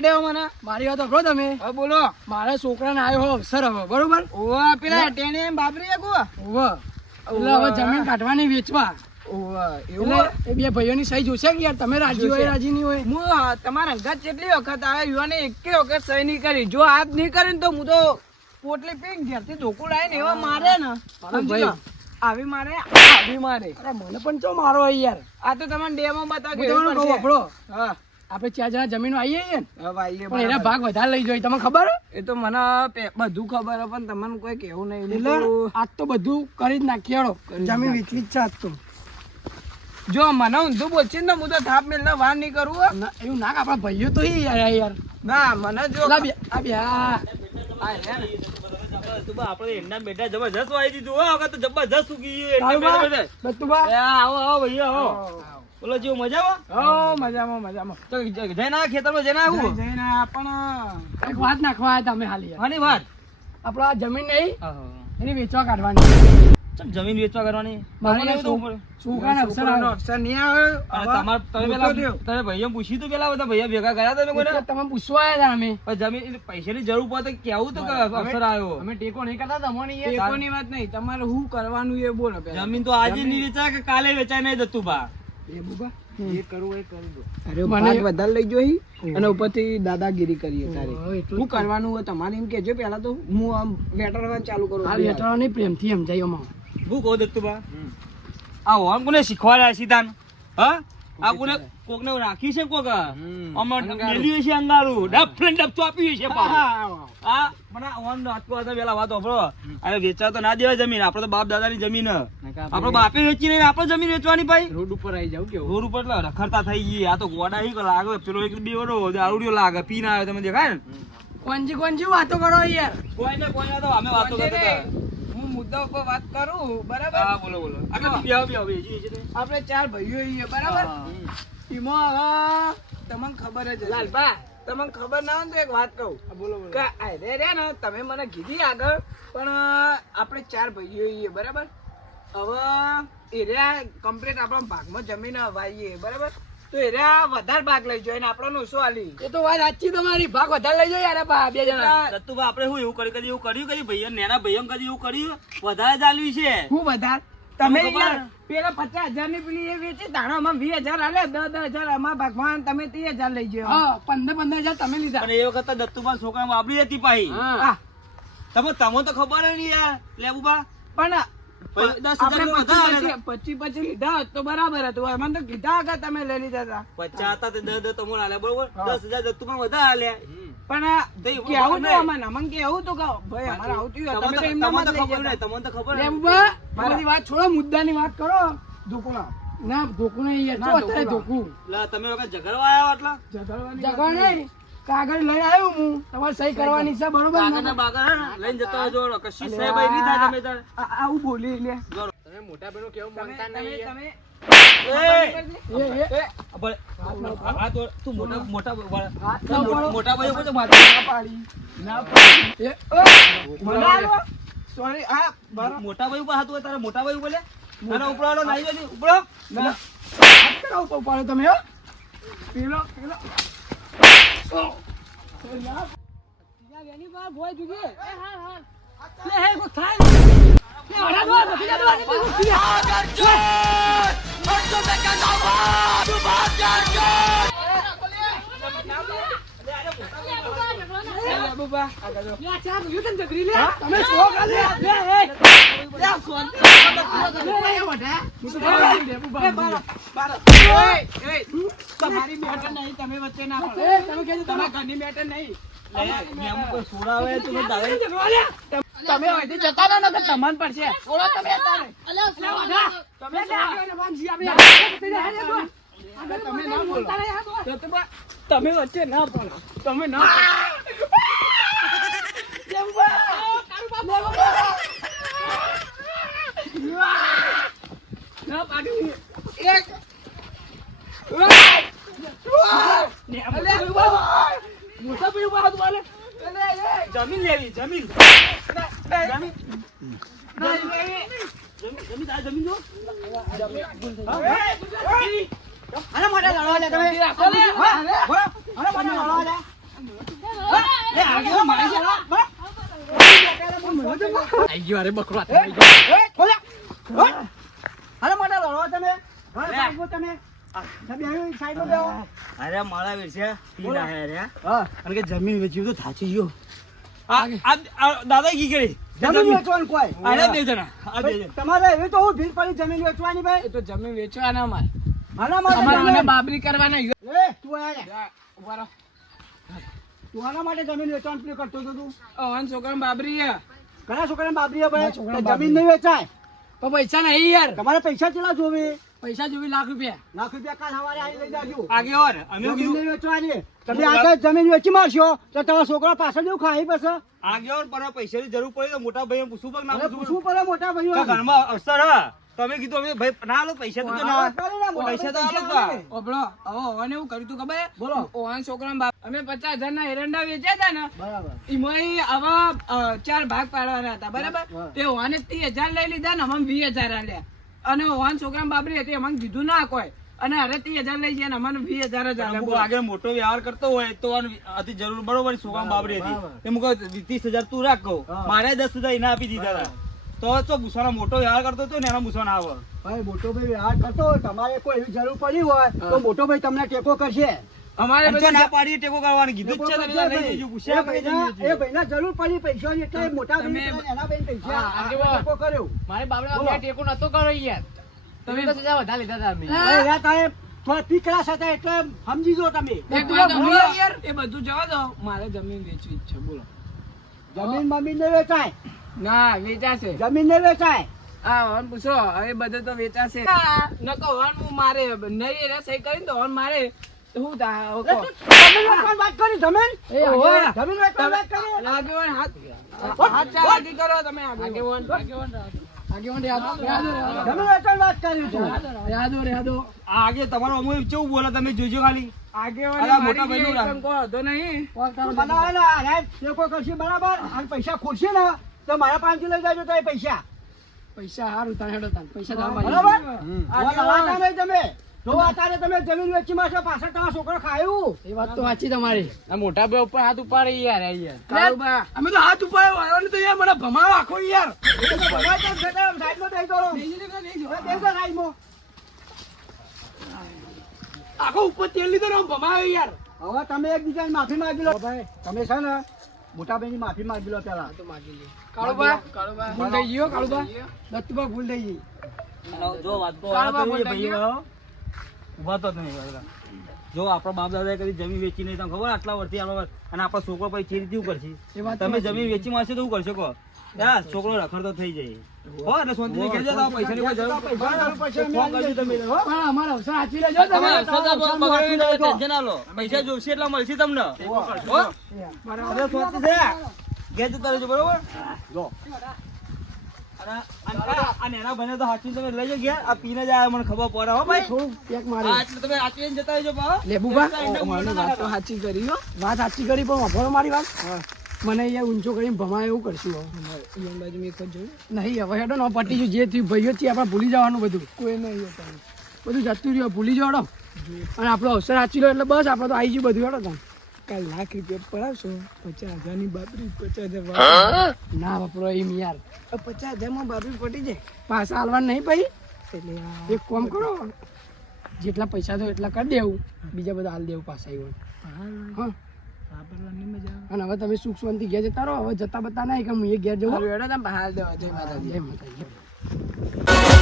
કાઢ્યો મને. મારી વાત સાંભળો તમે. હવે બોલો. મારા છોકરાને આવ્યો અવસર હવે બરોબર? ઓવા પેલા ટેને એમ બાબરી એકુ ઓવે. એટલે હવે જમીન કાઢવાની વેચવા. એ બે ભાઈઓની સહી જોશે કે યાર? તમે રાજી હોય રાજી નહીં હોય? હું તમારા અંગત કેટલી વખત આવે યુવાને એકે વખત સહી નહીં કરી. જો આજ નહીં કરી ને તો હું તો પોટલી પીને ઘેરથી ધોકું લાવીને એવા મારે ને. ભાઈ. આવી મારે આવી મારે અરે મને પણ ચો મારો યાર? આ તો તમને ડેમો બતાવો હું. આપણે ચાર જણા જમીન આવીએ છીએ પણ એના ભાગ વધારે લઈ જોઈએ. તમને ખબર? એ તો મને બધું ખબર હે પણ તમને કોઈ કેવું નહીં. એટલે આજ તો બધું કરી જ નાખીએ. જમીન વેચવી જ છે આજ તો. જો મને ઊંધું બોલશે ને હું તો થાપ મેલને વાર નહીં કરું એવું ના કે આપણા ભાઈઓ તો યાર યાર. ના મને જો. આપણે એમના બેટા જબરજસ્ત વાઈ દીધું તો જબરજસ્ત ગયું આવો આવો ભૈયા આવો. બોલો જેવું મજામાં? હો મજામાં મજામાં. તો જઈને આ ખેતરમાં જઈને આવું? જઈને પણ એક વાત નાખવા આવ્યા તમે હાલી. આની વાત? આપડે આ જમીન નહીં. એની વેચવા કાઢવાની. જમીન વેચવા કરવાની તો હું પેલા બધા ભૈયા ભેગા કર્યા તમે કોઈને તમે પૂછવા આવ્યા હતા અમે. પણ જમીન પૈસાની જરૂર પડે તો કેવું તો અવસર આવ્યો? અમે ટેકો નહીં કરતા તમને. ટેકોની વાત નહીં. તમારે શું કરવાનું એ બોલો. જમીન તો આજે નહીં વેચાય કે કાલે વેચાય નહીં જતું બા. એ બુબા, એ એ કરી દો. મને- અરે ભાગ વધારે લઈ જોઈ અને ઉપરથી દાદાગીરી કરીએ તારે. શું કરવાનું હોય તમારે એમ કેજો પેલા તો હું આમ વેટરવા ચાલુ કરું. આ નહીં પ્રેમથી સમજાય અમારે. હું કહું દત્તુ બા. આ કોને શીખવાડ્યા સીધાન? હા? આ કોને કોકને રાખી છે કોક? અમાર મેલ્યું છે અંગારું. ડફ ને ડફ તો આપ્યું છે. આ મને ઓન નાચતો હતા પેલા વાત સાંભળો અરે વેચા તો ના દેવાય જમીન. આપણે તો બાપ દાદાની જમીન. આપણો બાપે વેચી નહીં આપણે જમીન વેચવાની ભાઈ. રોડ ઉપર આવી જાવ કેવું? રોડ ઉપર એટલે રખડતા થઈ ગઈ. આ તો ગોડા હી લાગે. પેલો એક બે વડો દારૂડિયો લાગે. પીને આવ્યો તમે દેખાય ને? કોણજી કોણજી વાતો કરો યાર કોઈ ને કોઈ તો અમે વાતો કરતા મુદ્દા ઉપર વાત કરું બરાબર? હા બોલો બોલો. આપણે ચાર ભાઈઓ છીએ બરાબર? એમાં હવે તમને ખબર જ. લાલબા તમને ખબર ના હોય તો એક વાત કહું. કે આ રે રે ને તમે મને કીધી આગળ પણ આપણે ચાર ભાઈઓ છીએ બરાબર? હવે એરિયા કમ્પ્લીટ આપણા ભાગમાં જમીન વાવીએ બરાબર? તો એરિયા વધારે ભાગ લઈ જાય ને આપણને આલી. એ તો વાત સાચી તમારી. ભાગ વધારે લઈ જાય આ બા- બે જણા. દત્તુભા આપણે શું એવું કરી કદી એવું કર્યું? કદી ભાઈઓ નેના ભાઈઓ કદી એવું કર્યું? વધારે જ છે. હું વધારે? તમે ખબર? પેલા પચાસ હજારની પેલી એ વેચી દાણામાં વીસ હજાર આલે દસ દસ હજાર અમારા ભાગમાં તમે ત્રીસ હજાર લઈ જયો હા પંદર પંદર હજાર તમે લીધા. પણ એ વખત દત્તુભા છોકરા વાપરી હતી પાહી. તમે તમે તો ખબર નહીં યાર લેબુભા પણ પછી દસ હજાર આપણે નું વધારે આલે. પચીસ પચીસ લીધા તો બરાબર હતું. એમાં તો કીધા આગળ તમે લઈ લીધા હતા. પચાસ હતા દસ દસ તમને આલ્યા બરોબર? દસ હજાર દત્તુભા વધારે આલ્યા. પણ આ તો એ કેવું તો અમને અમને કેવું તો ભાઈ અમારે આવું તમે તો એમના તો- માં જ તમને લઈ તો ખબર નહીં તમને તો ખબર લે નહીં. બા, આ બધી વાત છોડો મુદ્દાની વાત કરો. ધોકુલા ના ધોકું નહીં અત્યારે ધોકુલા. તમે વખત ઝઘડવા આવ્યા એટલા ઝઘડવાની નહીં. કાગળ લઈ આવ્યો હું. તમારે સહી કરવાની છે બરોબર કાગળ ના બાકા લઈને જતો આવજો કશી સાહેબ નહીં થાય તમે તાર. આવું બોલી લે. તમે મોટા બેનો કેવું તમે તમે એ, એ એ. ભલે, આ તો તું મોટા મોટા હાથ ના પાડો. મોટા ભાઈઓ કોઈ તો માથે ના પાડી. ના પાડી. એ મને આવ્યો? Sorry, હા, બરાબર. મોટા ભાઈ ઉપર હતું હોય તારે મોટા ભાઈ બોલે અને ઉપરાળો નાઈ ના, કરાવો તમે હો? પેલો, પેલો. હે કો થાય લે હડા દો બુબા, આગળ જો. લે. ચા પીયું તને જગરી લે. તમે સો લે એ લે એ વઢા બાબા બારા, બારા. તમારી મેટર નહીં તમે વચ્ચે ના પડો. એ તમે તમે. તમારા ઘરની મેટર નહીં. તમે અહીંથી જતા રહો ને તો પડશે. ઓળો તમે આવ્યો ને તમે બોલો. તમે વચ્ચે ના પડો. તમે ના ના જમીન. જમીન જો અરે મોટા લડવા જા તમે અરે મોટા લડવા જા એ આગળ મારે અરે બકરો અરે મોટા લડવા તમે તમે અરે મારા જમીન વેચ્યું તો થાચી ગયો. દાદા કી કરી? જમીન વેચવાનું કોઈ. અરે બે જણા આ બે જણા તમારે એવી તો હું ભીડ પડી જમીન વેચવાની ભાઈ? એ તો જમીન વેચવાના અમારે આના માટે અમારે મને બાબરી કરવાના એ, તું આ ઊભા તું આના માટે જમીન વેચવાનું પ્લે કરતો તો? તું અવાન છોકરા બાબરી છે ઘણા છોકરા બાબરી હે ભાઈ. જમીન નહીં વેચાય? તો પૈસા નહીં યાર. તમારે પૈસા કેટલા જોવે? પૈસા જોવી લાખ રૂપિયા. લાખ રૂપિયા કાલ સવારે આવી લઈ જાજો. આગે ઓર અમે જમીન વેચવાની. તમે આગળ જમીન વેચી મારશો તો તમારા છોકરા પાછળ જેવું ખાઈ પછી આગે ઓર પર પૈસાની જરૂર પડે તો મોટા ભાઈ પૂછવું પગ ના પૂછવું પડે. મોટા ભાઈ ઘરમાં અવસર તમે કીધું અમે ભાઈ ના લો પૈસા તો ના પૈસા તો આલો જ હવે ઓવાને એવું કર્યું તું ખબર? બોલો. ઓવાન છોકરાને બાપ અમે પચાસ હજાર ના એરંડા વેચ્યા હતા ને બરાબર. એમાં આવા ચાર ભાગ પાડવાના હતા બરાબર. તે ત્રીસ હજાર લઈ લીધા ને અમે વીસ હજાર આલ્યા. અને ઓહન છોકરા બાબરી હતી અમને કીધું ના કોઈ. અને અરે ત્રીસ હજાર લઈ જાય ને અમને વીસ હજાર જ. આગળ મોટો વ્યવહાર કરતો હોય તો અતિ જરૂર બરોબર છોકરા બાબરી હતી. એ મુકો ત્રીસ હજાર તું રાખ કહું. મારે દસ હજાર એને આપી દીધા હતા તો તો ભૂસાનો મોટો વ્યવહાર કરતો હતો ને એના ભૂસાનો આવે. ભાઈ મોટો ભાઈ વ્યવહાર કરતો હોય તમારે કોઈ એવી જરૂર પડી હોય તો મોટો ભાઈ તમને ટેકો કરશે. અમારે બધા ના પાડી ટેકો કરવાની કીધું છે તમે લઈ જજો એ પૂછ્યા એ ભાઈના જરૂર પડી પૈસાની એટલે મોટા તમે- ભાઈ એના બેન પૈસા ટેકો કર્યો. મારે બાબડા. બાબડા ટેકો નતો કરો યાર. તમે તો સજા વધારે લીધા હતા અમે યાર તારે થોડા પીકડા સાથે એટલે સમજી જો તમે. યાર, એ બધું જવા દો. મારે જમીન વેચવી છે બોલો. જમીન બમીન ને વેચાય. ના વેચાશે. જમીન ને વેચાય. હા પૂછો. હવે બધું તો વેચાશે. નકો હોન મારે નહીં એને સહી કરી તો હોન મારે. હું. વાત કરી જમીન? જમીન વાત કરી. આગેવાન હાથ. હાથ ચાલાકી કરો તમે આગેવાન. આગેવાન. આગે તમારો અમુ કેવું બોલે તમે જોજો ખાલી. પૈસા ખોટશે ને તો મારા પાંચ લઈ જાજો તો પૈસા. પૈસા સારું પૈસા બરાબર? તમે. જો અત્યારે તમે જમીન વેચી મારશો પાછળ તમારો છોકરો ખાયું? એ વાત તો સાચી તમારી. આ મોટા ભાઈ ઉપર હાથ ઉપાડે યાર યાર. કાળુબા, અમે તો હાથ ઉપાડ્યો આવ્યો ને તો યાર મને ભમાવો આખો યાર. ઉપર તેલ લીધો ને ભમાયો યાર. હવે તમે એકબીજાની માફી માંગી લો. ભાઈ તમે છે ને મોટા ભાઈની માફી માંગી લો પેલા કાળુબા? કાળુબા. ભૂલ થઈ ગયો કાળુબા? દત્તુબા ભૂલ થઈ ગઈ. જો વાત તો કાળવા ઊભા તો જ નહીં જો આપણા બાપ દાદાએ કદી જમીન વેચી નહીં તમને ખબર આટલા વર્ષથી આપણા અને આપણો છોકરો પછી ખેતી શું કરશે તમે જમીન વેચી મારશો તો શું કરશો કહો? યાર છોકરો રખડતો થઈ જાય. હો એટલે શાંતિથી કહેજો તો આ પૈસાની કોઈ પૈસા તમે હો? અમારો સાચી લેજો તમે. ટેન્શન પૈસા જોઈશે એટલા મળશે તમને. હો? છે. બરોબર? જો. અને- નેના ભાઈને તો હાચવીને તમે લઈ ઘેર. આ પીને જ આયા મને ખબર પડે હો ભાઈ. થોડું પેક આ મારી એટલે તમે હાચવીને જતા રહેજો બા. લેબુબા મને વાત તો સાચી કરી હો. વાત સાચી કરી પણ વાપરો મારી વાત. મને અહીંયા ઊંચો કરીને ભમાય એવું કરશું હવે. ઈયન બાજુ મેં જોયું? નહીં હવે હેડો ને પટી ગયું. જે થયું ભાઈઓ થી આપણે ભૂલી જવાનું બધું. કોઈ નહીં બધું જતું રહ્યું ભૂલી જવાનો અને આપણો અવસર આચી લો એટલે બસ આપણે તો આવી ગયું બધું હેડો તાણ. કાલ લાખ રૂપિયા પડાવશો? પચાસ હજારની બાબરી પચાસ હજાર ના વાપરો એમ યાર. પચાસ હજારમાં બાબરી પટી જાય. પાછા હાલવાનું નહીં ભાઈ. એટલે એક કોમ કરો જેટલા પૈસા તો એટલા કરી દેવું. બીજા બધા હાલ દેવું પાછા આવ્યું હા. અને હવે તમે સુખ શાંતિ ઘેર જતા રહો. હવે જતા બતા નહીં કે હું એ ઘેર જવું હાલ દેવા જય માતાજી. જય માતાજી.